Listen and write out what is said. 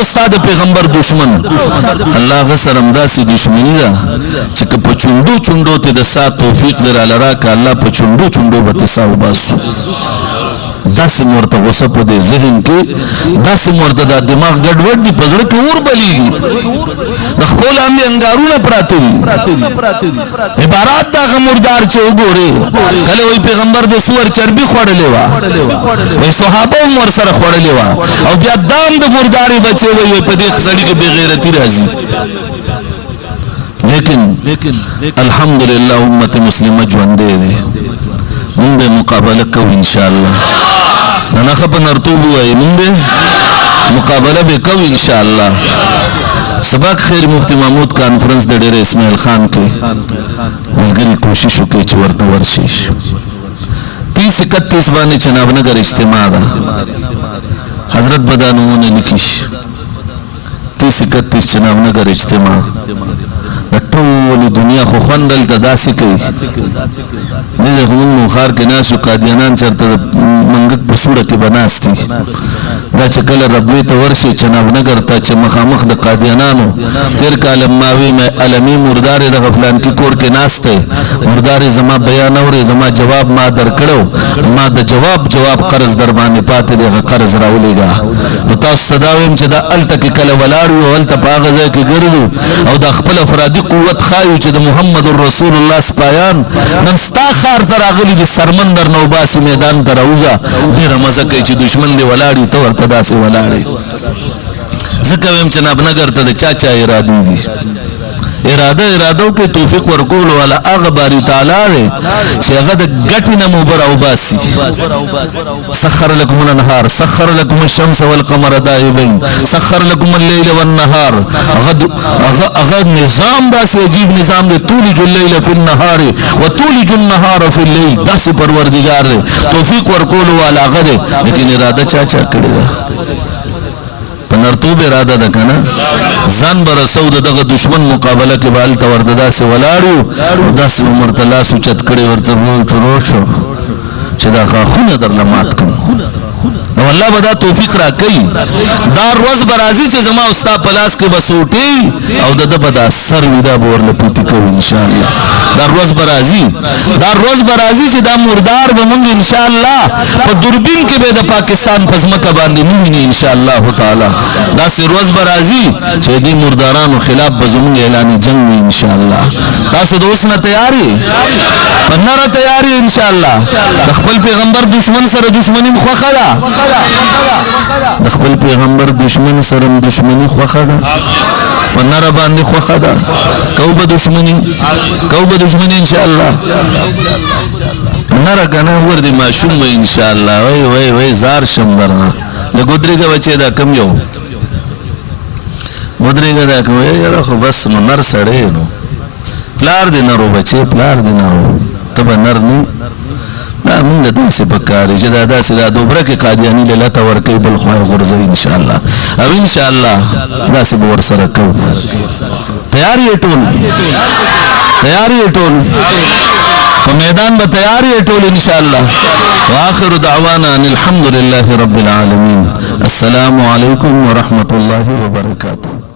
استاد پیغمبر دشمن الله غسرم داسې دشمنی ده چې که په چوندو چوندو ته د سات توفیق دراله راکړه الله په چوندو چوندو به ته سا وباسو داسې ورته غوسه په دې ذهن کې داسې ورته دا دماغ ګډوډ دي په زړه کې اور بلیږي د خپل هم انګارونه پراته دي عبارات دا مردار چې وګوري کله وی پیغمبر د سور چربي خوړلې وا وی صحابه هم ورسره خوړلې وا او بیا دام د مرداري بچي وی په دې خسړي کې بے غیرتی راځي لیکن الحمدلله امت مسلمه ژوند دي مونږ به مقابله کوو ان شاء الله نه خپل نرتوب وای مونږ به مقابله به کوو ان شاء الله سبق خیر مفتی محمود کانفرنس د ډېر اسماعیل خان کې ملګری کوشش وکړي چې ورته ورشي 30-31 باندې چناب نگر اجتماع ده حضرت بدانونه لیکي 30-31 چناب نگر اجتماع ټول دنیا خو خوندل ته داسې کوي دغه هم خار کې ناسو قادیانان چرته منګک په سوره کې بناستي دا چې کله ربوي ته ورشي چناب نگر ته چې مخامخ د قادیانانو تیر کال ماوي مې علمي مردار د غفلان کې کور کې ناشته مردار زما بیان اوري زما جواب ما درکړو ما د جواب قرض در باندې پاتې دغه قرض راولېګا نو تاسو صداویم چې دا الته کې کله ولاړو الته پاغه ځای کې ګرځو او د خپل افرادي قوت خایو چې د محمد رسول الله سپایان نن ستا خار تر اغلی د سرمندر نوباسي میدان تر اوځه ډیره مزه کوي چې دشمن دی ولاړی ته ورته داسې ولاړی ځکه ویم چې نابنګر ته د چا ارادي دي اراده کې توفیق ورکول ولا هغه باری تعالی چې هغه د ګټې نه مبر او باسي سخر لكم الانهار سخر لكم الشمس والقمر دائبين سخر لكم الليل والنهار هغه نظام داسې عجیب نظام دی تولج الليل في النهار وتولج النهار في الليل داسې پروردگار دی توفیق ورکول ولا هغه دی لیکن اراده چا کړی ده نرتوب اراده ده کنه ځان برسو دغه دشمن مقابله کې بال تورددا سي ولاړو داس عمر تلا سوچت کړي ورته روشو چې دا خونه درلمات کوم نو الله به دا توفیق را کوي دا روز برازي چې زما استاد پلاس کې بسوټي او د بدا سر ودا ورله پېتی کوي ان شاء الله دا روز برازي چې دا مردار به مونږ ان شاء الله په دوربین کې به د پاکستان پزماکه باندې مونږ ان شاء الله تعالی دا سر روز برازي چې دې مردارانو خلاف به زموږ اعلان جنگ ان شاء الله تاسو د اوس نه تیاری پناره تیاری ان شاء الله د خپل پیغمبر دشمن سره دشمنی خوخه ده د خپل پیغمبر دشمن سره دشمنی خوخه ده پناره باندې خوخه ده کوبه دشمنی ان شاء الله پناره کنه ور دي ماشوم ان شاء الله وای زار شمبرنا د ګودریګه بچي دا کم یو ګودریګه دا کوم یاره خو بس نو نر سړی نو پلار دې نرو بچي پلار دې نرو تبه نر نه لا مونږ داسې پکاري چې دا داسې دا دوبره کې قادیانی له ته ورکوي بل خوای غرزه ان شاء الله او ان شاء الله داسې به ورسره کوو تیاری ټول په میدان به تیاری ټول ان شاء الله واخر دعوانا ان الحمد لله رب العالمين السلام علیکم ورحمة الله وبرکاته